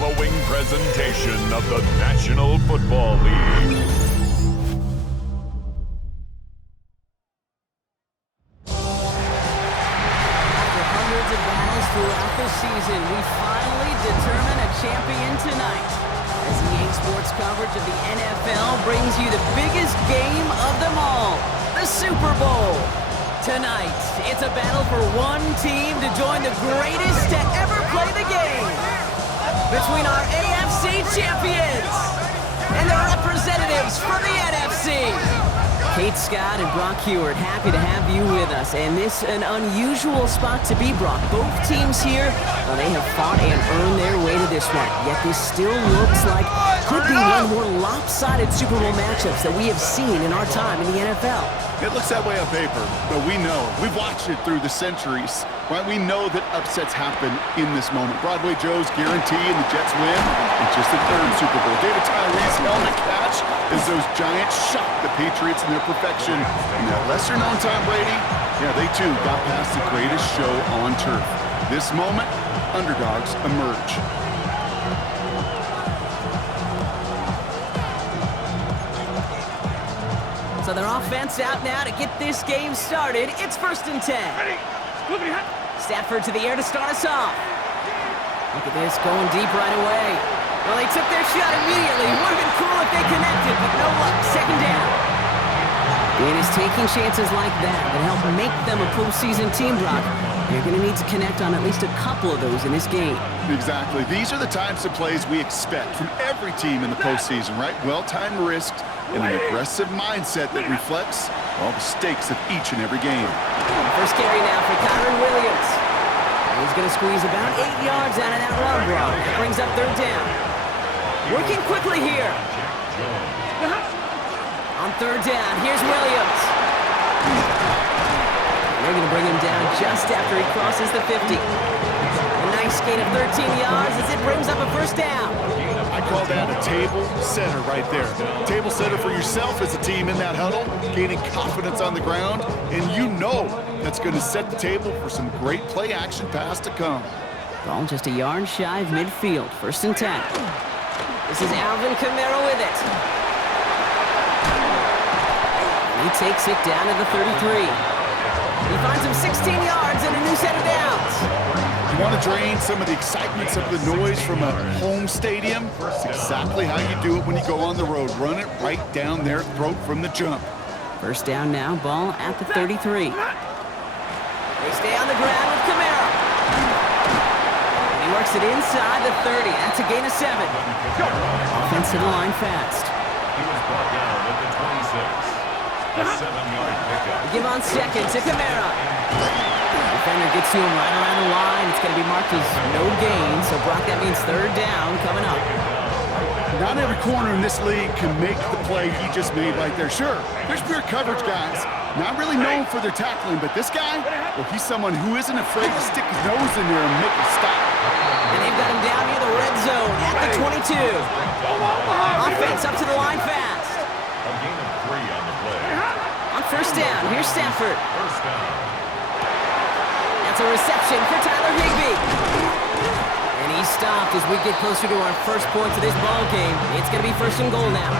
following presentation of the National Football League. After hundreds of battles throughout the season, we finally determine a champion tonight. As EA Sports coverage of the NFL brings you the biggest game of them all, the Super Bowl. Tonight, it's a battle for one team to join the greatest to ever play the game. Between our AFC champions and the representatives from the NFC. Kate Scott and Brock Heward, happy to have you with us. And this an unusual spot to be, Brock. Both teams here, well, they have fought and earned their way to this one. Yet this still looks like could be one of the more lopsided Super Bowl matchups that we have seen in our time in the NFL. It looks that way on paper, but we know. We've watched it through the centuries, right? We know that upsets happen in this moment. Broadway Joe's guarantee and the Jets win. It's just the third Super Bowl. David Tyree's helmet catch as those Giants shock the Patriots in their perfection. And that lesser-known Tom Brady, yeah, they too got past the greatest show on turf. This moment, underdogs emerge. So their offense out now to get this game started. It's 1st and 10. Stafford to the air to start us off. Look at this, going deep right away. Well, they took their shot immediately. Would have been cool if they connected, but no luck. 2nd down. It is taking chances like that help make them a postseason team, Brock. They're going to need to connect on at least a couple of those in this game. Exactly. These are the types of plays we expect from every team in the postseason, right? Well-timed risks and an aggressive mindset that reflects all the stakes of each and every game. First carry now for Kyron Williams. He's going to squeeze about 8 yards out of that run, Brock. That brings up 3rd down. Working quickly here. On 3rd down, here's Williams. They're going to bring him down just after he crosses the 50. A nice gain of 13 yards as it brings up a 1st down. I call that a table setter right there. Table setter for yourself as a team in that huddle, gaining confidence on the ground, and you know that's going to set the table for some great play-action pass to come. Ball just a yard shy of midfield. 1st and 10. This is Alvin Kamara with it. And he takes it down to the 33. He finds him 16 yards and a new set of downs. You want to drain some of the excitement, some of the noise from a home stadium? It's exactly how you do it when you go on the road. Run it right down their throat from the jump. 1st down now, ball at the 33. They stay on the ground with Kamara. And he works it inside the 30. That's a gain of 7. Offensive line fast. He was brought down at the 26. A 7-yard pickup. Give on 2nd to Kamara. Defender gets to him right around the line. It's going to be marked as no gain. So, Brock, that means 3rd down coming up. Not every corner in this league can make the play he just made right there. Sure, there's pure coverage guys. Not really known for their tackling, but this guy, well, he's someone who isn't afraid to stick his nose in there and make a stop. And they've got him down near the red zone at the 22. Offense up to the line fast. A gain of 3 on the play. On 1st down, here's Stafford. 1st down. That's a reception for Tyler Higbee. And he's stopped as we get closer to our first points of this ball game. It's going to be 1st and goal now.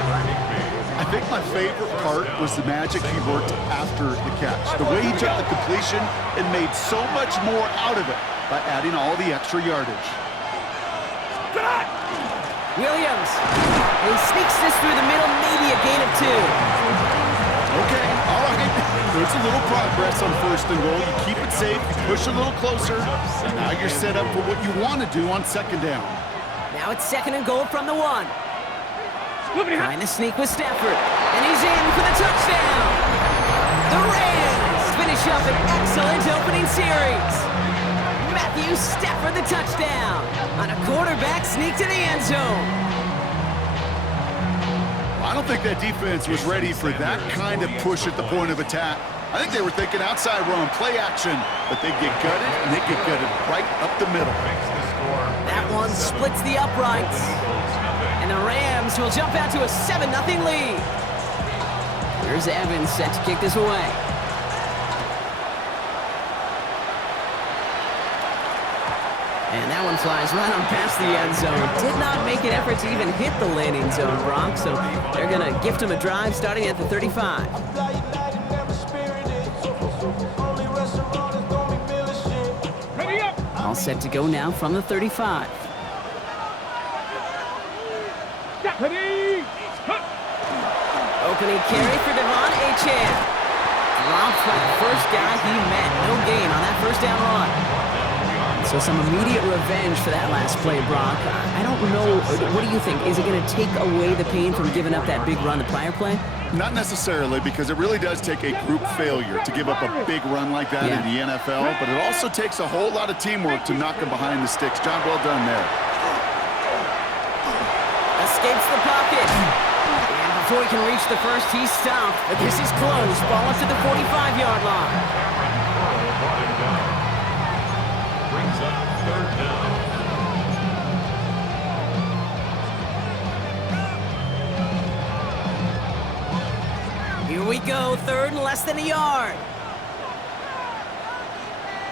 I think my favorite part was the magic he worked after the catch. The way he took the completion and made so much more out of it by adding all the extra yardage. Williams. He sneaks this through the middle, maybe a gain of 2. Okay, all right. There's a little progress on 1st and goal. You keep it safe, you push a little closer, and now you're set up for what you want to do on 2nd down. Now it's 2nd and goal from the 1. Trying to sneak with Stafford, and he's in for the touchdown. The Rams finish up an excellent opening series. Matthew Stafford the touchdown on a quarterback sneak to the end zone. I don't think that defense was ready for that kind of push at the point of attack. I think they were thinking outside run, play action, but they get gutted, and they get gutted right up the middle. That one splits the uprights. And the Rams will jump out to a 7-0 lead. Here's Evans set to kick this away. And that one flies right on past the end zone. Did not make an effort to even hit the landing zone, Brock. So they're going to gift him a drive starting at the 35. All set to go now from the 35. Opening carry for Devon Achane. Dropped by the first guy he met. No gain on that first down run. So some immediate revenge for that last play, Brock. I don't know. What do you think? Is it going to take away the pain from giving up that big run the prior play? Not necessarily, because it really does take a group failure to give up a big run like that in the NFL, but it also takes a whole lot of teamwork to knock him behind the sticks. Job well done there. Escapes the pocket. And before he can reach the first, he's stopped. But this is close. Ball up to the 45-yard line. Brings up third down. Here we go, third and less than a yard.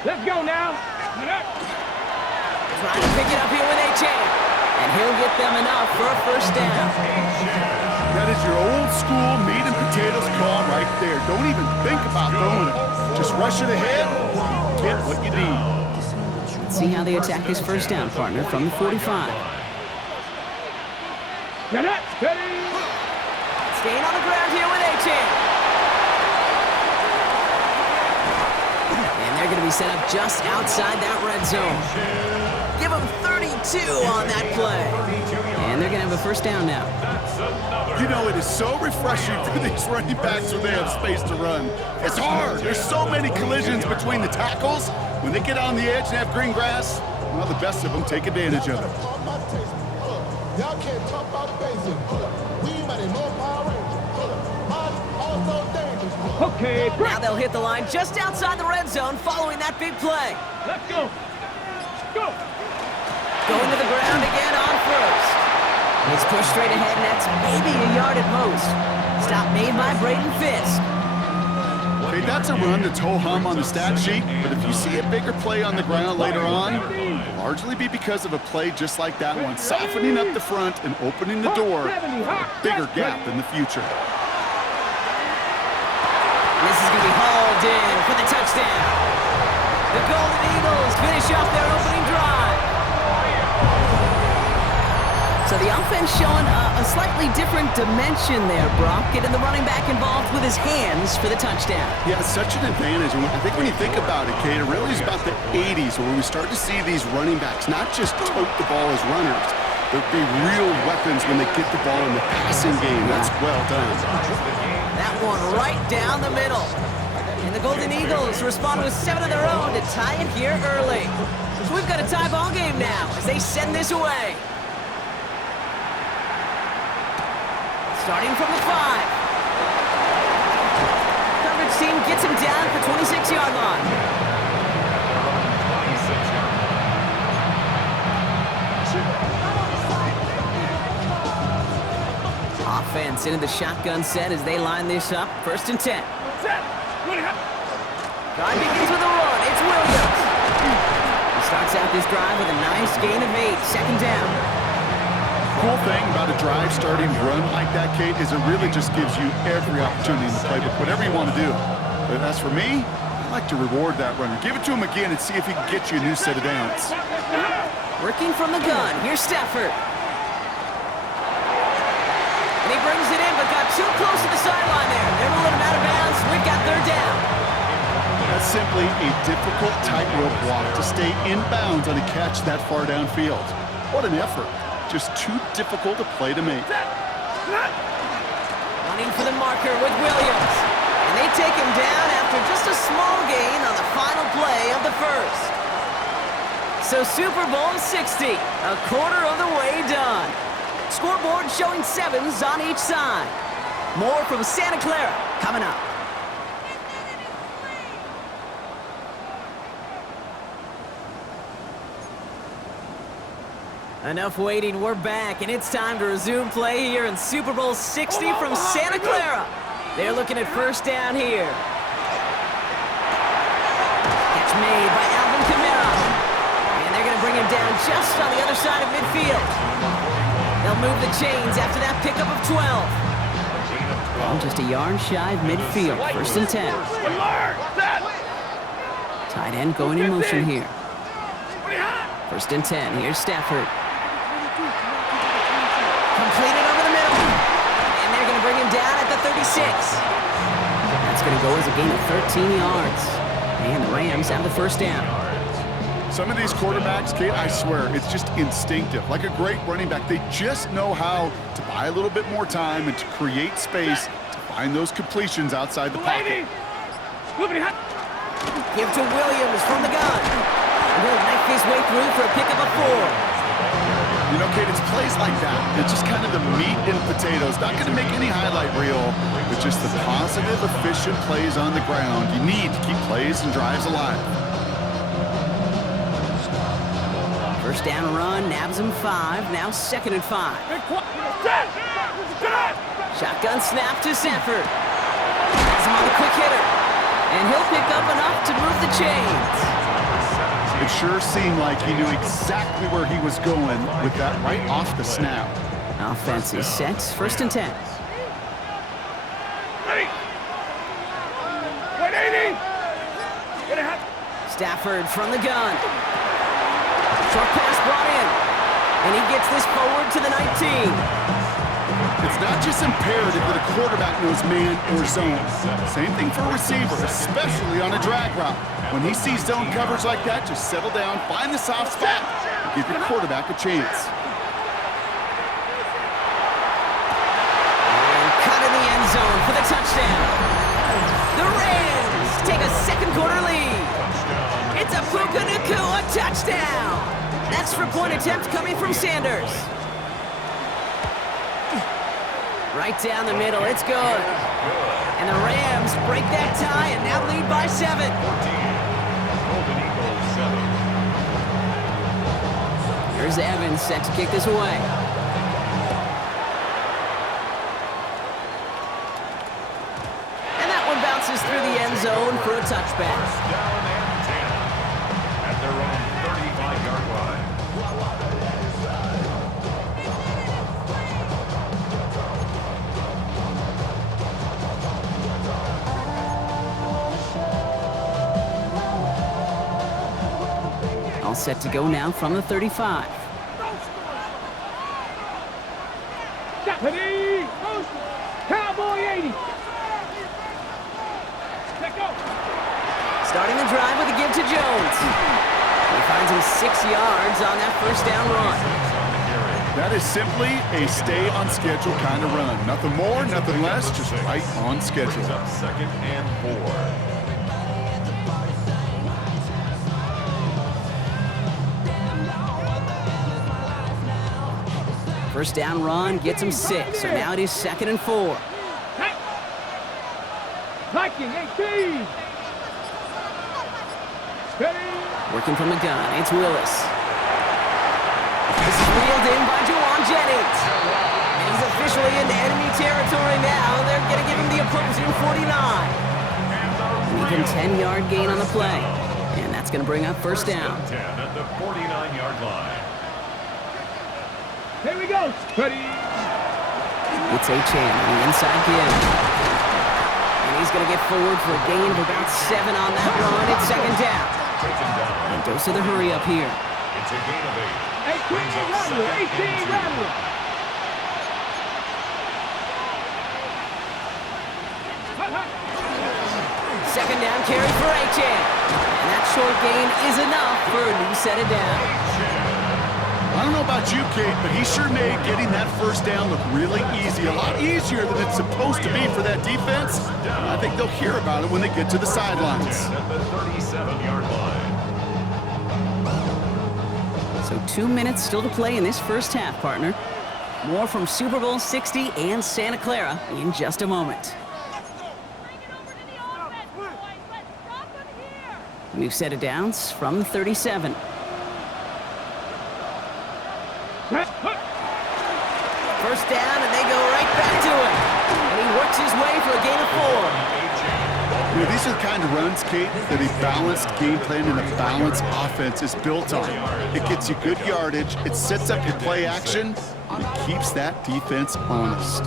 Let's go now. Trying to pick it up here with Achane. And he'll get them enough for a first down. That is your old school meat and potatoes call right there. Don't even think about throwing it. Just rush it ahead, get what you need. Let's see how they attack this first down, partner, from the 45. Staying on the ground here with Achane. And they're going to be set up just outside that red zone. Give them 32 on that play. And they're going to have a first down now. You know, it is so refreshing for these running backs when they have space to run. It's hard. There's so many collisions between the tackles. When they get on the edge and have green grass, well, the best of them take advantage of it. Y'all can't talk about basic. We might know Power Rangers. Also dangerous. Okay, Now they'll hit the line just outside the red zone following that big play. let's go. Go. Going to the ground again on first. It's pushed straight ahead, and that's maybe a yard at most. Stop made by Braden Fisk. Okay, that's a run that's ho-hum on the stat sheet, but if you see a bigger play on the ground later on, it'll largely be because of a play just like that one, softening up the front and opening the door for a bigger gap in the future. This is going to be hauled in for the touchdown. The Golden Eagles finish off their opening drive. So the offense showing a slightly different dimension there, Brock, getting the running back involved with his hands for the touchdown. Yeah, it's such an advantage. And I think when you think about it, Kate, it really is about the 80s where we start to see these running backs not just tote the ball as runners, but be real weapons when they get the ball in the passing game. That's well done. That one right down the middle. And the Golden Eagles respond with 7 of their own to tie it here early. So we've got a tie ball game now as they send this away. Starting from the 5. Coverage team gets him down at the 26-yard line. 26-yard line. Offense into the shotgun set as they line this up. First and 10. Drive begins with a run. It's Williams. He starts out this drive with a nice gain of 8. Second down. The cool thing about a drive starting run like that, Kate, is it really just gives you every opportunity in the playbook, whatever you want to do. But as for me, I like to reward that runner. Give it to him again and see if he can get you a new set of downs. Working from the gun. Here's Stafford. And he brings it in, but got too close to the sideline there. They're rolling him out of bounds. We've got third down. That's simply a difficult tightrope walk to stay in bounds on a catch that far downfield. What an effort. Just too difficult a play to make. Running for the marker with Williams. And they take him down after just a small gain on the final play of the first. So Super Bowl 60, a quarter of the way done. Scoreboard showing 7s on each side. More from Santa Clara coming up. Enough waiting, we're back, and it's time to resume play here in Super Bowl 60 from Santa Clara. They're looking at first down here. Catch made by Alvin Kamara. And they're going to to bring him down just on the other side of midfield. They'll move the chains after that pickup of 12. Well, just a yard shy of midfield. First and 10. Tight end going in motion here. First and 10. Here's Stafford. Completed over the middle. And they're going to bring him down at the 36. That's going to go as a gain of 13 yards. And the Rams have the first down. Some of these quarterbacks, Kate, I swear, it's just instinctive. Like a great running back, they just know how to buy a little bit more time and to create space to find those completions outside the pocket. Give to Williams from the gun. And he'll knife his way through for a pickup of 4. You know, Kate, it's plays like that. It's just kind of the meat and potatoes. Not going to make any highlight reel, but just the positive, efficient plays on the ground. You need to keep plays and drives alive. First down run, nabs him 5. Now 2nd and 5. Shotgun snap to Sanford. Has him on the quick hitter. And he'll pick up enough to move the chains. It sure seemed like he knew exactly where he was going with that right off the snap. Offense is set. First and 10. Stafford from the gun. Short pass brought in. And he gets this forward to the 19. It's not just imperative that a quarterback knows man or zone. Same thing for a receiver, especially on a drag route. When he sees zone coverage like that, just settle down, find the soft spot, and give your quarterback a chance. And cut in the end zone for the touchdown. The Rams take a second quarter lead. It's a Puka Nacua touchdown. That's for point attempt coming from Sanders. Right down the middle, it's good. And the Rams break that tie and now lead by 7. Here's Evans set to kick this away. And that one bounces through the end zone for a touchback. Down and 10 at their own 35-yard line. All set to go now from the 35. Cowboy 80. Let go. Starting the drive with a give to Jones. He finds him 6 yards on that first down run. That is simply a stay on schedule kind of run. Nothing more, nothing less, just right on schedule. Up 2nd and 4. First down run gets him 6, so now it is 2nd and 4. Viking 18. Steady. Working from the gun, it's Willis. This is wheeled in by Juwan Jennings. And he's officially into enemy territory now. They're going to give him the opposing 49. An even 10-yard gain on the play. And that's going to bring up first down. 10 at the 49-yard line. Here we go. Ready. It's Achane on the inside give. And he's going to get forward for a gain of about 7 on that run. It's 2nd down. And dose of the hurry up here. It's a gain of 8. 18 Rattler. 18 Rattler. Second down carry for Achane. And that short gain is enough for a new set of downs. I don't know about you, Kate, but he sure made getting that first down look really easy. A lot easier than it's supposed to be for that defense. I think they'll hear about it when they get to the sidelines. At the 37-yard line. So 2 minutes still to play in this first half, partner. More from Super Bowl 60 and Santa Clara in just a moment. New set of downs from the 37. First down, and they go right back to it. And he works his way for a gain of 4. You know, these are the kind of runs, Kate, that a balanced game plan and a balanced offense is built on. It gets you good yardage, it sets up your play action, and it keeps that defense honest.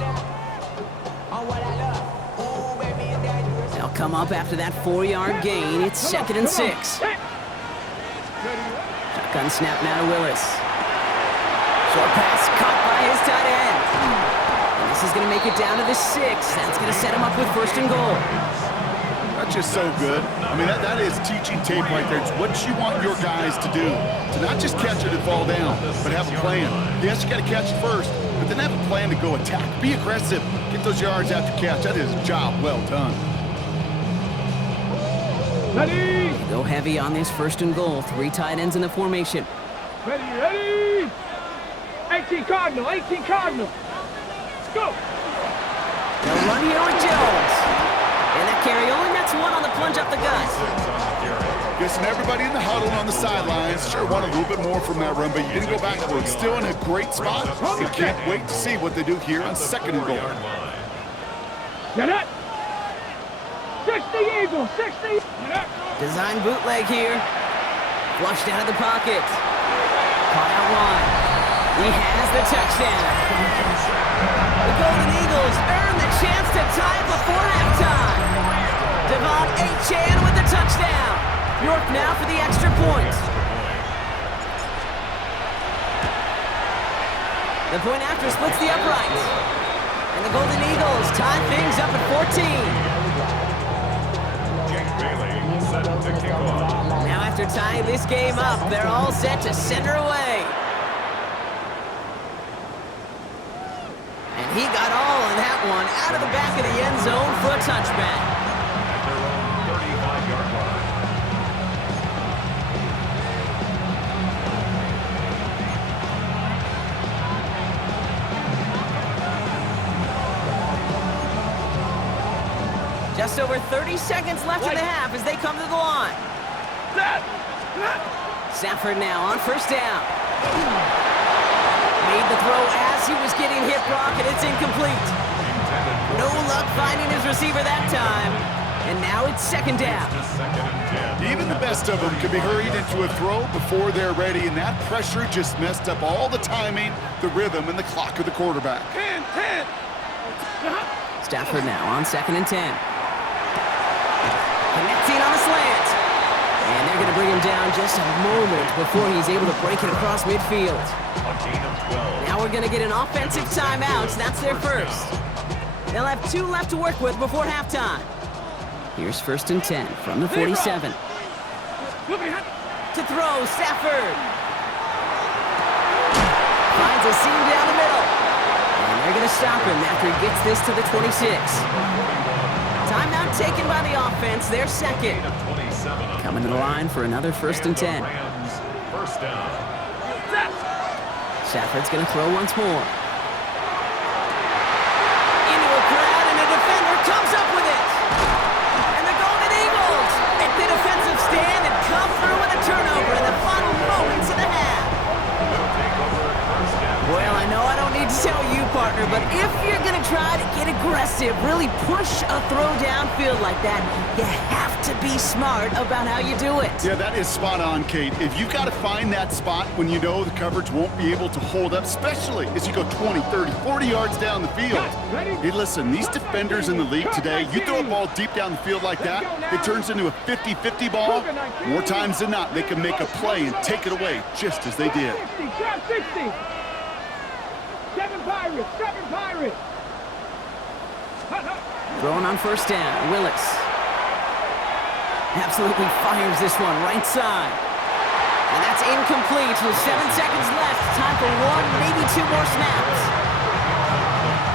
They'll come up after that 4-yard gain. It's 2nd and 6. Shotgun snap now to Willis. Short pass caught by his tight end. And this is going to make it down to the 6. That's going to set him up with 1st and goal. That's just so good. I mean, that is teaching tape right there. It's what you want your guys to do. To not just catch it and fall down, but have a plan. Yes, you got to catch it first, but then have a plan to go attack. Be aggressive. Get those yards after catch. That is a job well done. Ready. Go heavy on this 1st and goal. 3 tight ends in the formation. Ready. 18 Cardinal. 18 Cardinal. Let's go. They'll run here with Jones. And that carry only nets 1 on the plunge up the gut. Guessing everybody in the huddle on the sidelines sure want a little bit more from that run, but you didn't go backwards. Still in a great spot. You can't wait to see what they do here on 2nd and goal. Get it. 60 Eagles. 60. Design bootleg here. Flushed out of the pocket. Caught out wide. He has the touchdown. The Golden Eagles earn the chance to tie it before halftime. Devon Achane with the touchdown. York now for the extra point. The point after splits the uprights. And the Golden Eagles tie things up at 14. Now after tying this game up, they're all set to send her away. And he got all of that one out of the back of the end zone for a touchback. At their own 35-yard line. Just over 30 seconds left in the half as they come to the line. Stafford now on 1st down. Made the throw as he was getting hit, Brock, and it's incomplete. No luck finding his receiver that time. And now it's 2nd down. Even the best of them can be hurried into a throw before they're ready, and that pressure just messed up all the timing, the rhythm, and the clock of the quarterback. Stafford now on 2nd and 10. Connecting on the slant. And they're going to bring him down just a moment before he's able to break it across midfield. Now we're going to get an offensive timeout. That's their first. They'll have 2 left to work with before halftime. Here's 1st and 10 from the 47. To throw, Stafford. Finds a seam down the middle. And they're going to stop him after he gets this to the 26. Timeout taken by the offense, their second. Coming to the line for another 1st and 10. First down. Stafford's going to throw once more. Into a crowd, and a defender comes up with it. And the Golden Eagles make the defensive stand and come through with a turnover in the final moments of the half. Well, I know I don't need to tell you, partner, but if you're going to try to get aggressive, really push a throw downfield like that, you have to be smart about how you do it. Yeah, that is spot on, Kate. If you've got to find that spot when you know the coverage won't be able to hold up, especially as you go 20, 30, 40 yards down the field. Hey, listen, these defenders in the league today, you throw a ball deep down the field like that, it turns into a 50-50 ball. More times than not, they can make a play and take it away just as they did. 60. 7 Pirates. 7 Pirates. Throwing on 1st down, Willis. Absolutely fires this one right side. And that's incomplete with 7 seconds left. Time for 1, maybe 2 more snaps.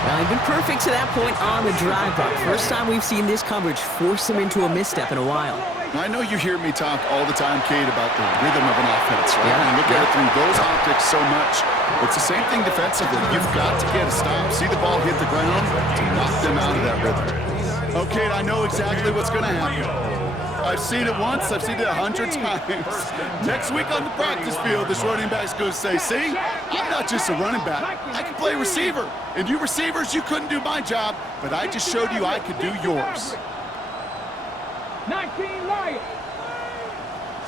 Well, he's been perfect to that point on the drive, but first time we've seen this coverage force him into a misstep in a while. I know you hear me talk all the time, Kate, about the rhythm of an offense, right? Yeah. And look at it through those optics so much. It's the same thing defensively. You've got to get a stop, see the ball hit the ground to knock them out of that rhythm. Okay, I know exactly what's going to happen. I've seen it once, I've seen it 100 times. Next week on the practice field, this running back's going to say, see, I'm not just a running back. I can play receiver. And you receivers, you couldn't do my job, but I just showed you I could do yours. 19 Lions.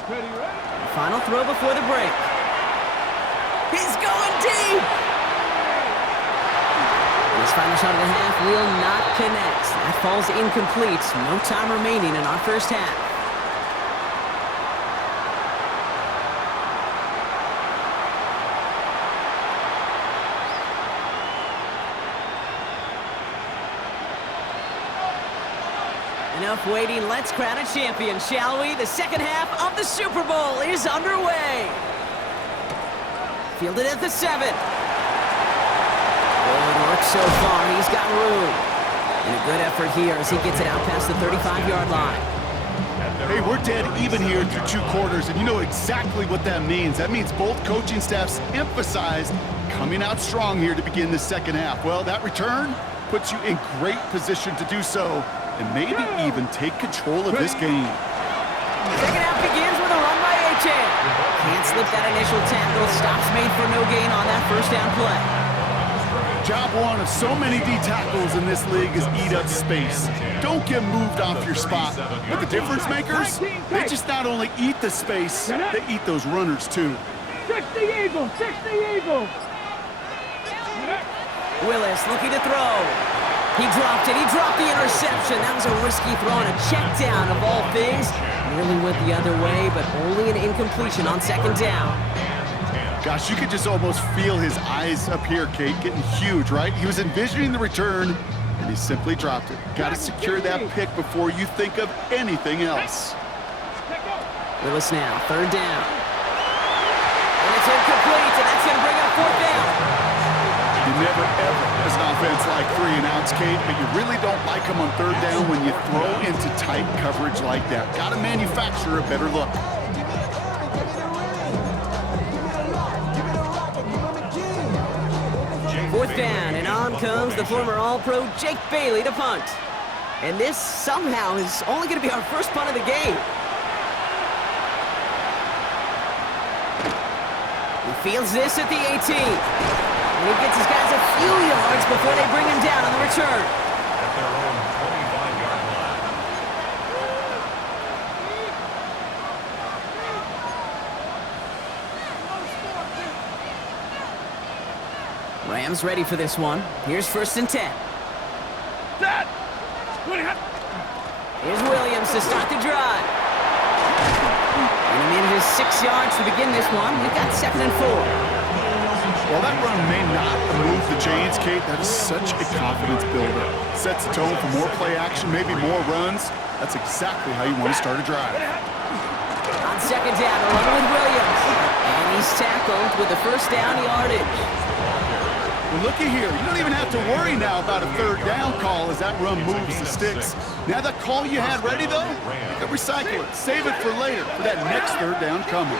Ready, ready. Final throw before the break. He's going deep! And his final shot of the half will not connect. That falls incomplete. No time remaining in our first half. Enough waiting, let's crown a champion, shall we? The second half of the Super Bowl is underway. Fielded at the 7. Good work so far, he's got room. And a good effort here as he gets it out past the 35-yard line. Hey, we're dead even here through 2 quarters, and you know exactly what that means. That means both coaching staffs emphasized coming out strong here to begin the second half. Well, that return puts you in great position to do so, and maybe even take control of this game. Second half begins with a run by A-Chain. Can't slip that initial tackle. Stops made for no gain on that first down play. Job one of so many D tackles in this league is eat up space. Don't get moved off your spot. But the difference makers, they just not only eat the space, they eat those runners too. 60 Eagles, 60 Eagles. Willis looking to throw. He dropped it. He dropped the interception. That was a risky throw and a check down of all things. Nearly went the other way, but only an incompletion on second down. Gosh, you could just almost feel his eyes up here, Kate, getting huge, right? He was envisioning the return, and he simply dropped it. Got to secure that pick before you think of anything else. Willis now, third down. And it's incomplete, and that's going to bring up fourth down. You never, ever, as an offense, like 3 and outs, Kate, but you really don't like them on third down when you throw into tight coverage like that. Got to manufacture a better look. Fourth down, and on comes the former All-Pro Jake Bailey to punt. And this somehow is only going to be our first punt of the game. He fields this at the 18. And he gets his guys a few yards before they bring him down on the return. At their own 25-yard line. Rams ready for this one. Here's 1st and 10. Here's Williams to start the drive. And he manages 6 yards to begin this one. We've got 2nd and 4. While that run may not move the chains, Kate, that is such a confidence builder. Sets the tone for more play action, maybe more runs. That's exactly how you want to start a drive. On second down, a run with Williams. And he's tackled with the first down yardage. Well, looky here. You don't even have to worry now about a third down call as that run moves the sticks. Now that call you had ready, though, you can recycle it. Save it for later, for that next third down coming.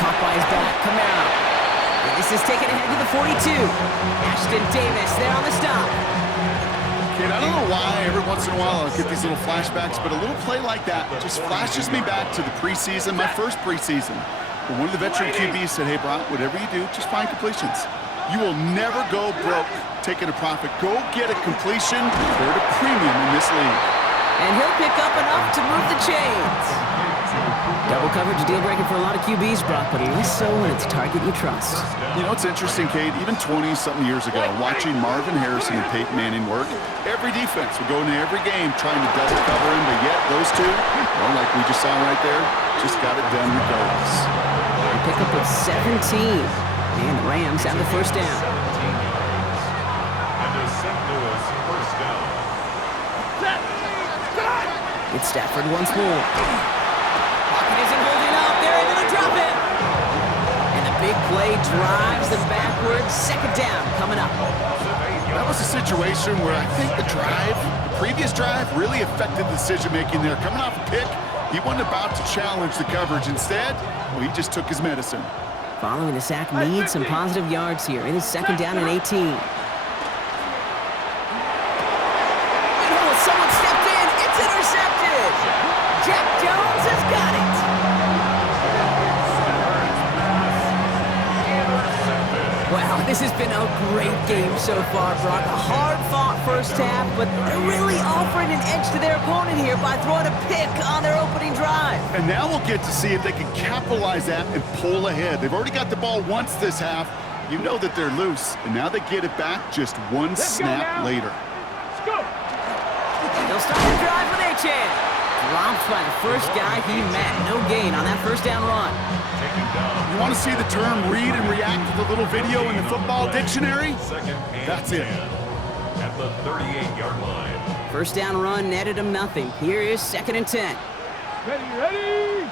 Caught by his back, Camaro. And this is taken ahead to the 42. Ashton Davis there on the stop. Kid, I don't know why every once in a while I'll get these little flashbacks, but a little play like that just flashes me back to the preseason, my first preseason. But one of the veteran QBs said, hey, Brock, whatever you do, just find completions. You will never go broke taking a profit. Go get a completion. They're at a premium in this league. And he'll pick up enough to move the chains. Double coverage deal breaker for a lot of QBs, Brock, but less so when it's a target you trust. You know, it's interesting, Kate, even 20-something years ago, watching Marvin Harrison and Peyton Manning work, every defense would go into every game trying to double cover him, but yet those two, well, like we just saw right there, just got it done regardless. They pick up with 17, and the Rams have the first down. And a St. Louis first down. It's Stafford once more. Pocket isn't holding up. They're able to drop it. And the big play drives them backwards. Second down coming up. That was a situation where I think the previous drive, really affected the decision-making there. Coming off a pick, he wasn't about to challenge the coverage. Instead, well, he just took his medicine. Following the sack needs some positive yards here. It is second down and 18. Someone stepped in. It's intercepted. Jack Jones has got it. Wow, this has been a great game so far, Brock. A hard-fought first half, but they're really offering an edge to their opponent here by throwing a pick on their opening drive. And now we'll get to see if they can capitalize that and pull ahead. They've already got the ball once this half. You know that they're loose, and now they get it back just one snap later. Let's go. They'll start the drive with Achan. Dropped by the first guy he met. No gain on that first down run. You want to see the term read and react to the little video in the football dictionary? That's it. At the 38-yard line. First down run netted him nothing. Here is 2nd and 10. Ready.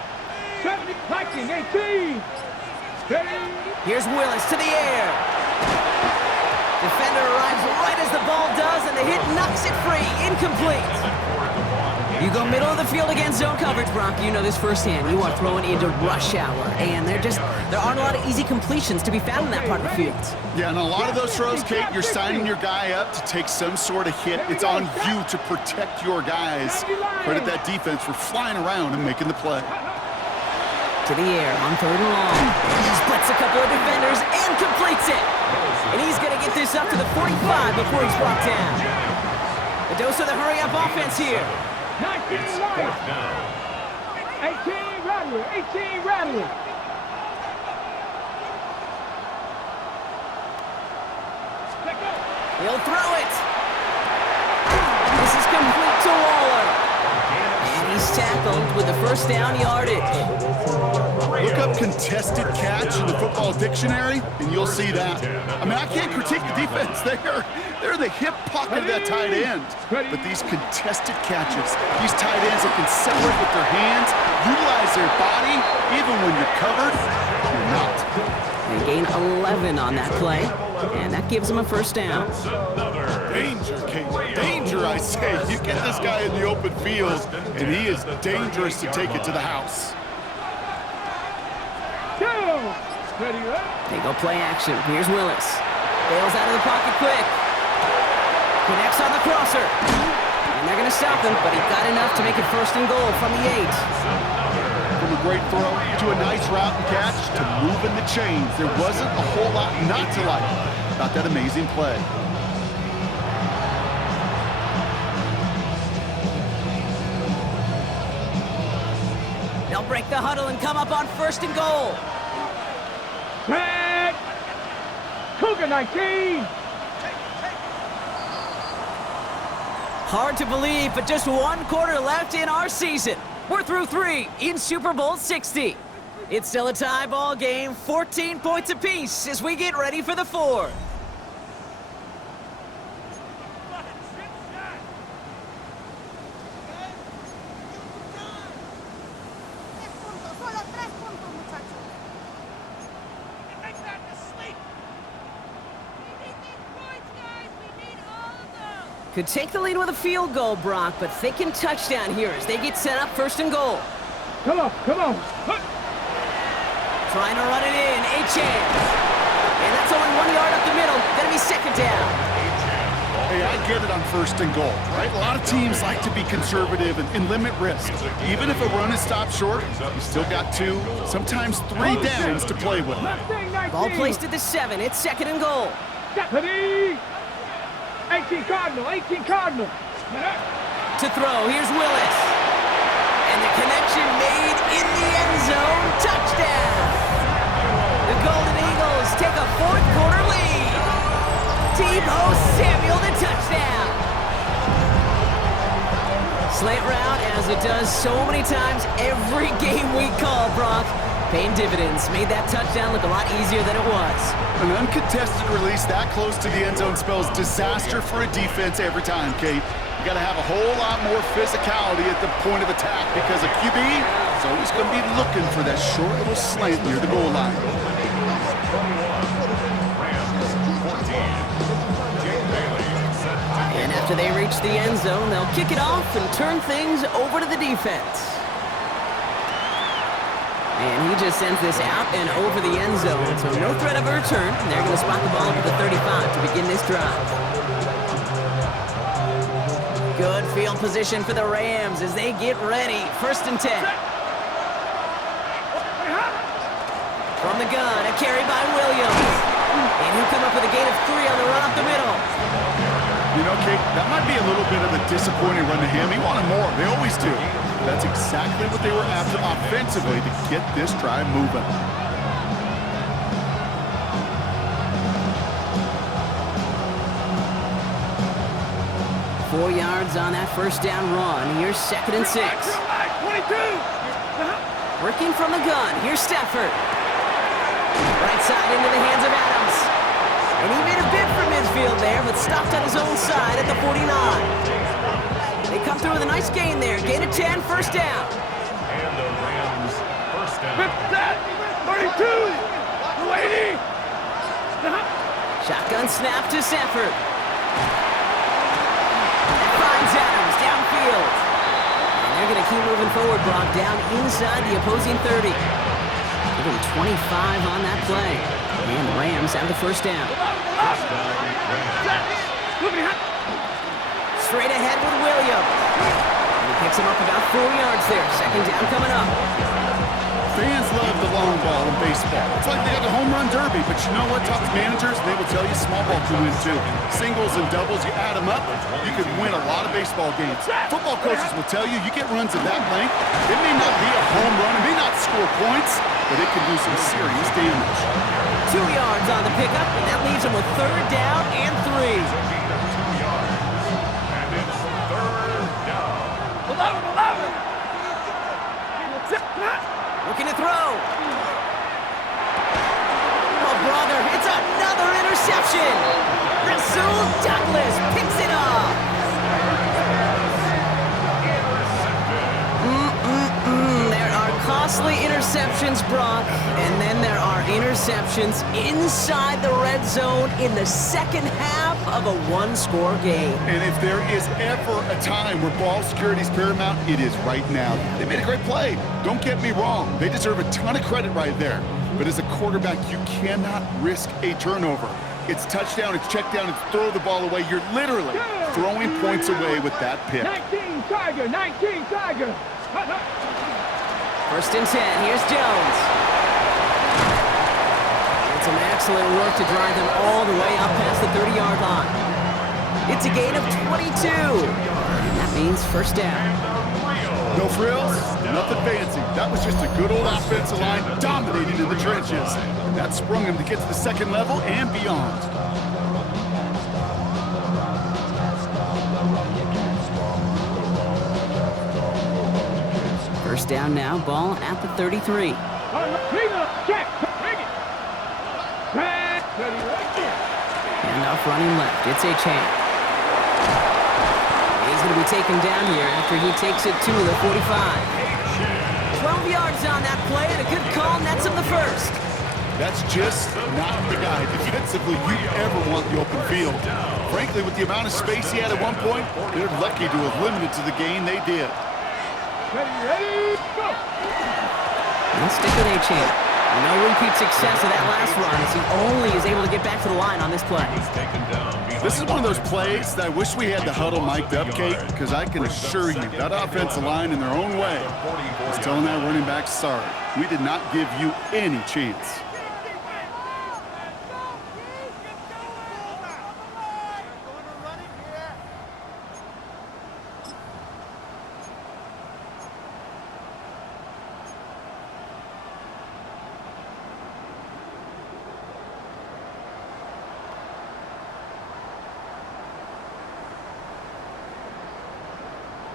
Set. Liking 18. Ready. Here's Willis to the air. Defender arrives right as the ball does, and the hit knocks it free. Incomplete. You go middle of the field against zone coverage, Brock. You know this firsthand. You are throwing into rush hour, and there aren't a lot of easy completions to be found in that part of the field. Yeah, and a lot of those throws, Kate, you're signing your guy up to take some sort of hit. It's on you to protect your guys. Credit that defense for flying around and making the play. To the air on 3rd and long. He splits a couple of defenders and completes it. And he's going to get this up to the 45 before he's brought down. The dose of the hurry-up offense here. 19 Lions. 18 Rattler. 18 Rattler. He'll throw it. This is complete to Waller. And he's tackled with the first down yardage. Look up contested catch in the football dictionary, and you'll see that. I mean, I can't critique the defense there. They're the hip pocket of that tight end. But these contested catches, these tight ends that can separate with their hands, utilize their body, even when you're covered, you're not. They gain 11 on that play, and that gives them a first down. Danger, Kate. Danger, I say. You get this guy in the open field, and he is dangerous to take it to the house. They go play action. Here's Willis. Bails out of the pocket quick. Connects on the crosser. And they're going to stop him, but he got enough to make it 1st and goal from the 8. From a great throw to a nice route and catch to moving the chains. There wasn't a whole lot not to like about that amazing play. They'll break the huddle and come up on 1st and goal. Set. Cougar 19. Hard to believe, but just 1 quarter left in our season. We're through 3 in Super Bowl 60. It's still a tie ball game, 14 points apiece as we get ready for the 4th. Could take the lead with a field goal, Brock, but thinking touchdown here as they get set up 1st and goal. Come on. Trying to run it in, Achan. And that's only 1 yard up the middle. Gonna be 2nd down. Hey, I get it on 1st and goal, right? A lot of teams like to be conservative and limit risk. Even if a run is stopped short, you still got 2, sometimes 3 downs to play with. Ball placed at the 7. It's 2nd and goal. Deputy. 18 Cardinal. To throw, here's Willis. And the connection made in the end zone. Touchdown! The Golden Eagles take a 4th quarter lead. Tebow Samuel the touchdown. Slant route, as it does so many times every game we call, Brock. Paying dividends. Made that touchdown look a lot easier than it was. An uncontested release that close to the end zone spells disaster for a defense every time, Kate. You got to have a whole lot more physicality at the point of attack because a QB is always going to be looking for that short little slant near the goal line. And after they reach the end zone, they'll kick it off and turn things over to the defense. And he just sends this out and over the end zone, so no threat of a return. They're going to spot the ball up at the 35 to begin this drive. Good field position for the Rams as they get ready. 1st and 10. From the gun, a carry by Williams. And he'll come up with a gain of 3 on the run up the middle. You know, Kate, that might be a little bit of a disappointing run to him. He wanted more. They always do. That's exactly what they were after offensively to get this drive moving. 4 yards on that first down run. Here's 2nd and 6. 22. Working from the gun. Here's Stafford. Right side into the hands of Adams. And he made a bid for midfield there, but stopped on his own side at the 49. They come through with a nice gain there. Gain of 10, first down. And the Rams first down. 32. 280. Shotgun snap to Stafford. Finds Adams downfield. And they're going to keep moving forward, Brock, down inside the opposing 30. Give him 25 on that play. And the Rams have the first down. First down, Rams. Straight ahead with Williams. And he picks him up about 4 yards there. 2nd down coming up. Fans love the long ball in baseball. It's like they got the home run derby, but you know what? Talk to managers, they will tell you small ball can win too. Singles and doubles, you add them up, you can win a lot of baseball games. Football coaches will tell you, you get runs of that length, it may not be a home run, it may not score points, but it can do some serious damage. 2 yards on the pickup, and that leaves him with 3rd down and 3. Gain of 2 yards. And it's 3rd down. 11. Looking to throw. Oh, brother, it's another interception. Rasul Douglas picks it up. There are costly interceptions, Brock, and then there are interceptions inside the red zone in the second half of a one-score game. And if there is ever a time where ball security is paramount, it is right now. They made a great play. Don't get me wrong. They deserve a ton of credit right there. But as a quarterback, you cannot risk a turnover. It's touchdown, it's check down, it's throw the ball away. You're literally throwing points away with that pick. 19 Tiger. 19 Tiger. 1st and 10. Here's Jones. And some excellent work to drive them all the way up past the 30-yard line. It's a gain of 22. And that means first down. No frills, nothing fancy. That was just a good old offensive line dominating in the trenches. And that sprung him to get to the second level and beyond. First down now, ball at the 33. Check. Bring it. Handoff running left. It's a chance. He's going to be taken down here after he takes it to the 45. 12 yards on that play, and a good call nets him the first. That's just not the guy defensively you ever want the open field. Frankly, with the amount of space he had at one point, they're lucky to have limited to the gain they did. Ready, go. Let's stick with A-Champ. No repeat success of that last run as he only is able to get back to the line on this play. This is one of those plays that I wish we had the huddle mic'd up, Kate, because I can assure you that offensive line in their own way is telling that running back, sorry, we did not give you any chance.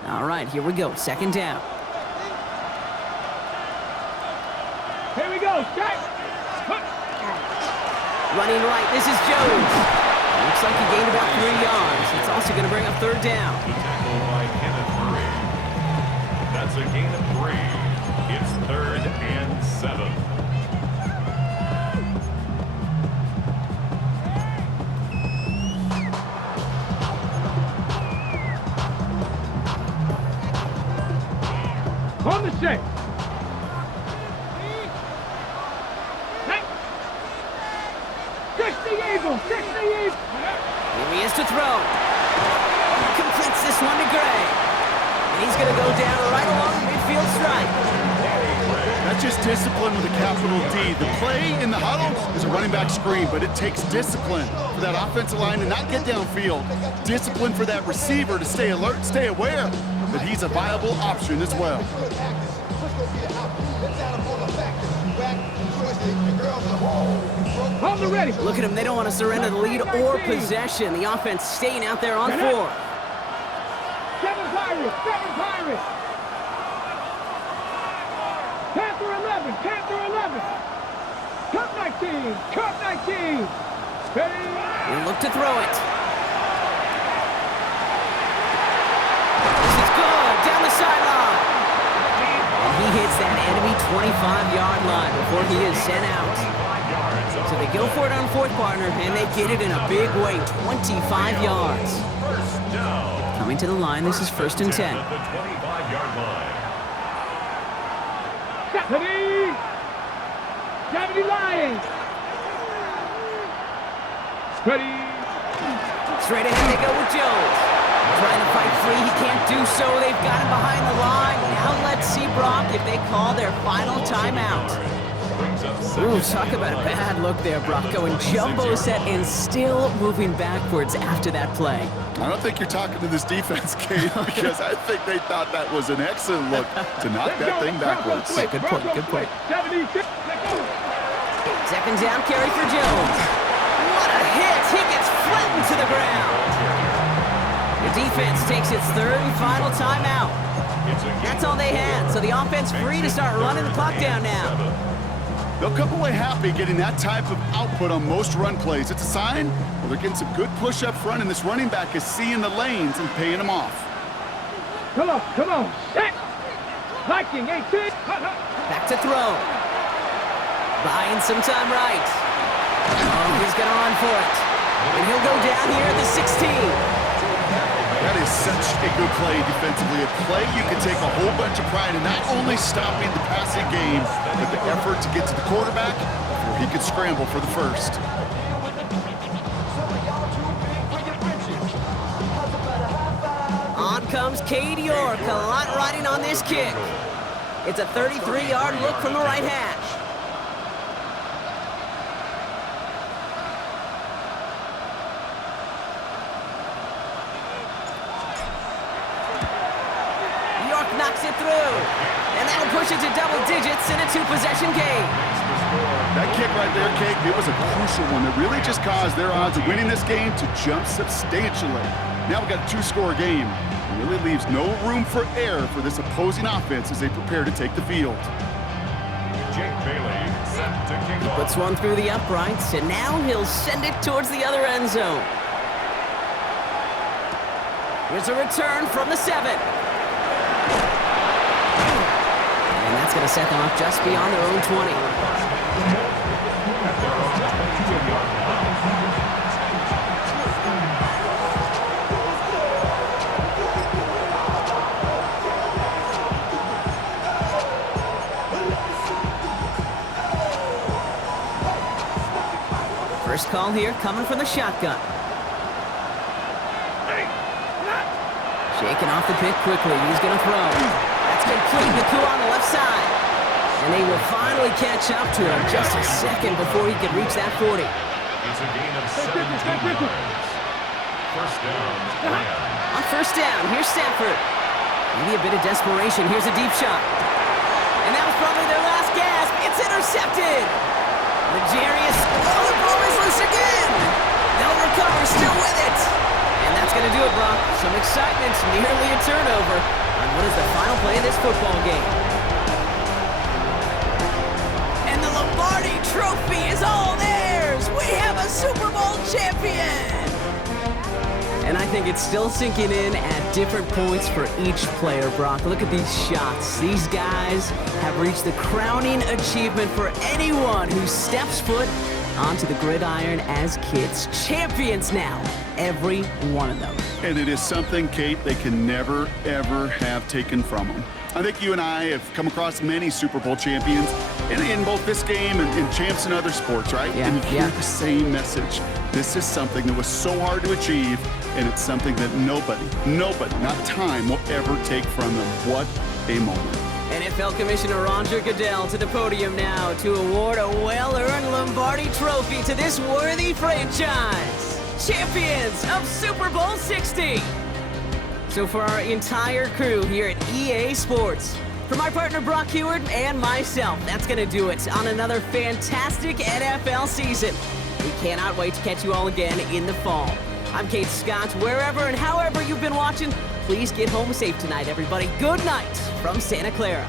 All right, here we go. 2nd down. Here we go. Check. Running right, this is Jones. Looks like he gained about 3 yards. It's also going to bring up 3rd down. The tackle by Kenneth Murray. That's a gain of 3. It's 3rd and 7. On the check. Catch the eagle. Catch the eagle. Here he is to throw. Completes this one to Gray. And he's going to go down right along the midfield stripe. That's just discipline with a capital D. The play in the huddle is a running back screen, but it takes discipline for that offensive line to not get downfield. Discipline for that receiver to stay alert, stay aware that he's a viable option as well. Hold it ready. Look at them. They don't want to surrender the lead or possession. The offense staying out there on 4. 7 Pirates, 7 Pirates. Panther 11, Panther 11. Cup 19, Cup 19. Ready? They look to throw it. This is good. Down the sideline. And he hits that enemy 25-yard line before he is sent out. So they go for it on 4th, partner, and they get it in a big way, 25 yards. First down. Coming to the line, this is 1st and 10. At the 25-yard line. Ready? 70 Lions. Ready? Straight ahead they go with Jones. Trying to fight free, he can't do so. They've got him behind the line. Now let's see, Brock, if they call their final timeout. Ooh, talk about a bad look there, Brock. Going jumbo set and still moving backwards after that play. I don't think you're talking to this defense, Kate, because I think they thought that was an excellent look to knock that thing backwards. Good point, good point. 76, let's go. 2nd down carry for Jones. What a hit! He gets flattened to the ground. The defense takes its 3rd and final timeout. That's all they had, so the offense free to start running the clock down now. They'll come away happy getting that type of output on most run plays. It's a sign well, they're getting some good push up front, and this running back is seeing the lanes and paying them off. Come on, set. Viking 18. Back to throw. Buying some time right. Oh, he's going to run for it. And he'll go down here at the 16. That is such a good play defensively. A play you can take a whole bunch of pride in not only stopping the passing game, but the effort to get to the quarterback before he could scramble for the first. On comes Cade York, a lot riding on this kick. It's a 33-yard look from the right hash. Knocks it through, and that'll push it to double digits in a 2-possession game. That kick right there, Kate, it was a crucial one that really just caused their odds of winning this game to jump substantially. Now we've got a 2-score game. It really leaves no room for error for this opposing offense as they prepare to take the field. Jake Bailey set to kick He off. puts one through the uprights, and now he'll send it towards the other end zone. Here's a return from the 7. And that's going to set them up just beyond their own 20. First call here coming from the shotgun. Shaking off the pick quickly. He's going to throw. That's complete. The coup on the left side. And they will finally catch up to him just a second before he could reach that 40. It's a gain of 17 yards. First down, Lamb. On first down, here's Stafford. Maybe a bit of desperation. Here's a deep shot. And that was probably their last gasp. It's intercepted. Legarius. Oh, the ball is loose again. They'll recover, still with it. And that's going to do it, Brock. Some excitement, nearly a turnover. And what is the final play of this football game? And the Lombardi Trophy is all theirs. We have a Super Bowl champion. And I think it's still sinking in at different points for each player, Brock. Look at these shots. These guys have reached the crowning achievement for anyone who steps foot onto the gridiron as kids. Champions now, every one of them. And it is something, Kate, they can never, ever have taken from them. I think you and I have come across many Super Bowl champions in both this game and champs in other sports, right? Yeah, and you hear yeah. the same message. This is something that was so hard to achieve, and it's something that nobody, not time, will ever take from them. What a moment. NFL Commissioner Roger Goodell to the podium now to award a well-earned Lombardi trophy to this worthy franchise. Champions of Super Bowl 60. So for our entire crew here at EA Sports, for my partner Brock Heward and myself, that's going to do it on another fantastic NFL season. We cannot wait to catch you all again in the fall. I'm Kate Scott. Wherever and however you've been watching, please get home safe tonight, everybody. Good night from Santa Clara.